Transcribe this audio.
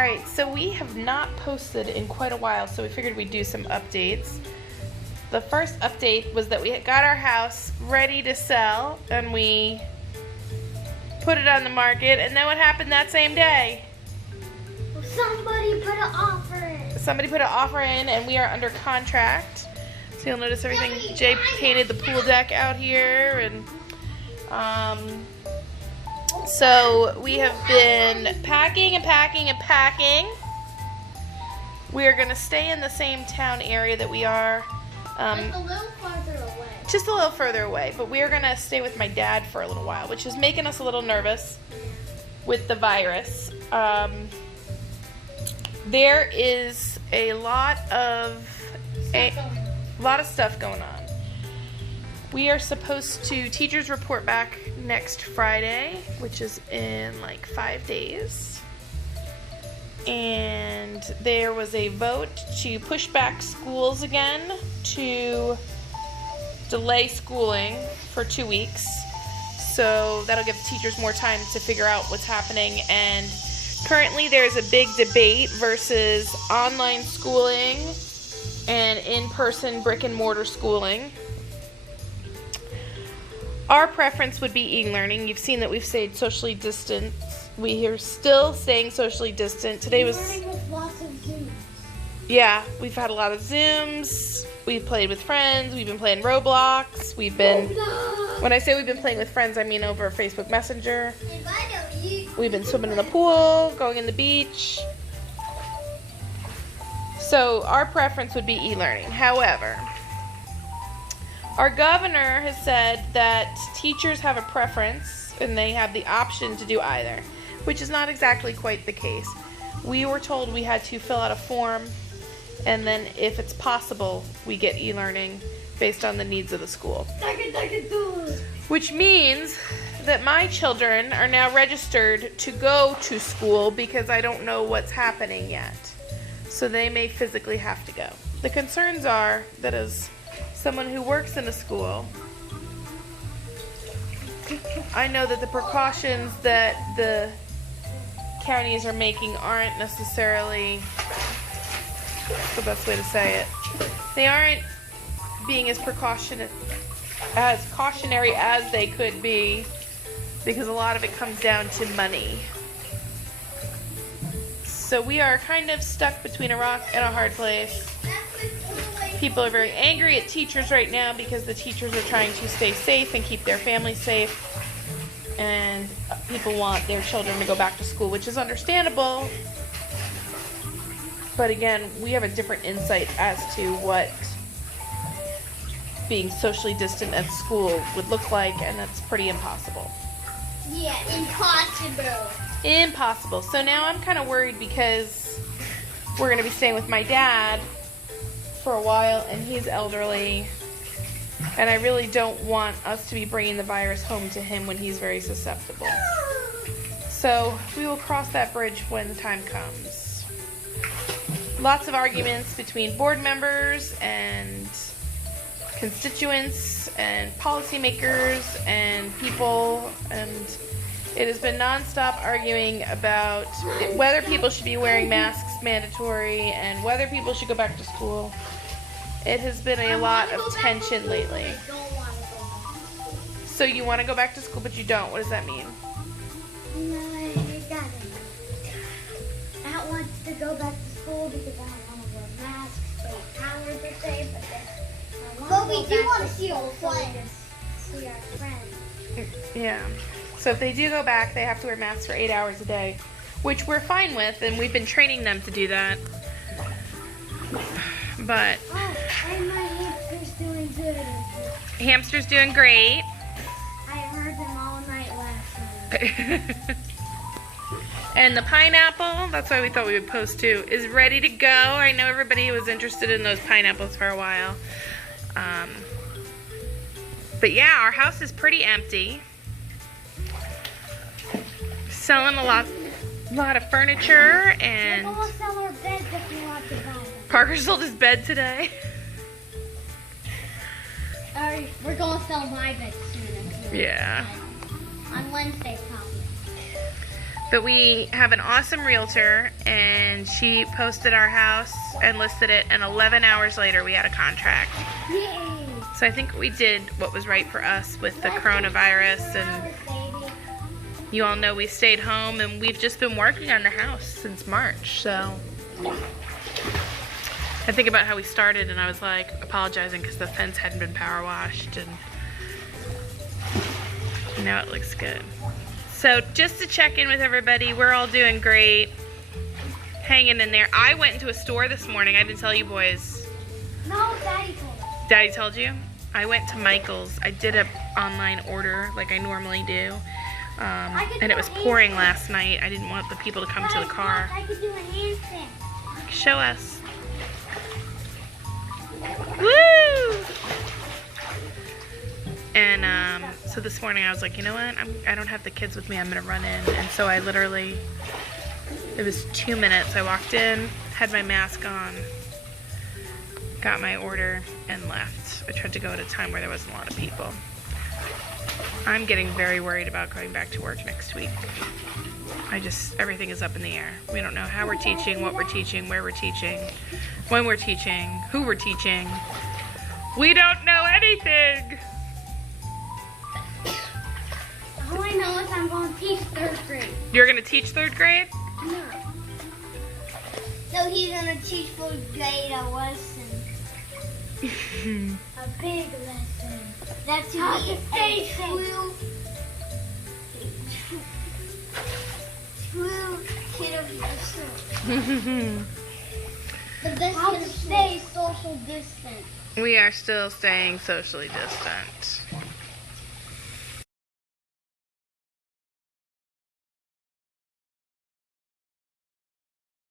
Alright, so we have not posted in quite a while, so we figured we'd do some updates. The first update was that we got our house ready to sell, and we put it on the market, and then what happened that same day? Somebody put an offer in. Somebody put an offer in, and we are under contract. So you'll notice everything. Jay painted the pool deck out here, and so we have been packing and packing and packing. We are going to stay in the same town area that we are. Just a little farther away. Just a little further away, but we are going to stay with my dad for a little while, which is making us a little nervous with the virus. There is a lot of stuff going on. We are supposed to, teachers report back next Friday, which is in like 5 days. And there was a vote to push back schools again, to delay schooling for 2 weeks. So that'll give teachers more time to figure out what's happening. And currently there's a big debate versus online schooling and in-person brick and mortar schooling. Our preference would be e-learning. You've seen that we've stayed socially distant. We are still staying socially distant. Today was... Learning with lots of Zooms. Yeah, we've had a lot of Zooms. We've played with friends. We've been playing Roblox. We've been... When I say we've been playing with friends, I mean over Facebook Messenger. We've been swimming in the pool, going in the beach. So our preference would be e-learning. However, our governor has said that teachers have a preference and they have the option to do either, which is not exactly quite the case. We were told we had to fill out a form, and then if it's possible, we get e-learning based on the needs of the school. Which means that my children are now registered to go to school because I don't know what's happening yet. So they may physically have to go. The concerns are that as someone who works in a school, I know that the precautions that the counties are making aren't necessarily, what's the best way to say it? They aren't being as cautionary as they could be, because a lot of it comes down to money. So we are kind of stuck between a rock and a hard place. People are very angry at teachers right now because the teachers are trying to stay safe and keep their families safe. And people want their children to go back to school, which is understandable. But again, we have a different insight as to what being socially distant at school would look like, and that's pretty impossible. Yeah, impossible. Impossible. So now I'm kind of worried because we're going to be staying with my dad for a while, and he's elderly, and I really don't want us to be bringing the virus home to him when he's very susceptible. So we will cross that bridge when the time comes. Lots of arguments between board members and constituents and policymakers and people, and it has been nonstop arguing about whether people should be wearing masks mandatory and whether people should go back to school. It has been a lot of tension lately. So you want to go back to school, but you don't. What does that mean? No, I got it. I don't want to go back to school because I don't want to wear masks 8 hours a day, but then but we do want to see our friends. See our friends. Yeah. So if they do go back, they have to wear masks for 8 hours a day, which we're fine with, and we've been training them to do that. But oh, and my hamster's doing good. Hamster's doing great. I heard them all night last night. And the pineapple, that's why we thought we would post too, is ready to go. I know everybody was interested in those pineapples for a while. But yeah, our house is pretty empty. Selling a lot of furniture, and We're going to sell our beds if you want to buy them. Parker sold his bed today. We're going to sell my bed soon. Yeah. On Wednesday, probably. But we have an awesome realtor, and she posted our house and listed it, and 11 hours later we had a contract. Yay! So I think we did what was right for us with the coronavirus, and you all know we stayed home, and we've just been working on the house since March. So I think about how we started, and I was like apologizing because the fence hadn't been power washed, and now it looks good. So just to check in with everybody, we're all doing great, hanging in there. I went into a store this morning. I didn't tell you boys. No, Daddy told us. Daddy told you? I went to Michael's. I did an online order like I normally do. And it was pouring last night. I didn't want the people to come to the car. I could do a handstand. Show us. Woo! And so this morning I was like, you know what? I don't have the kids with me. I'm gonna run in. And so I literally, it was 2 minutes. I walked in, had my mask on, got my order, and left. I tried to go at a time where there wasn't a lot of people. I'm getting very worried about going back to work next week. Everything is up in the air. We don't know how we're teaching, what we're teaching, where we're teaching, when we're teaching, who we're teaching. We don't know anything. All I know is I'm going to teach 3rd grade. You're gonna teach 3rd grade? No. So he's going to teach 4th grade a lesson. A big lesson. That's how to say true kid of yourself. How to stay social distance. We are still staying socially distant.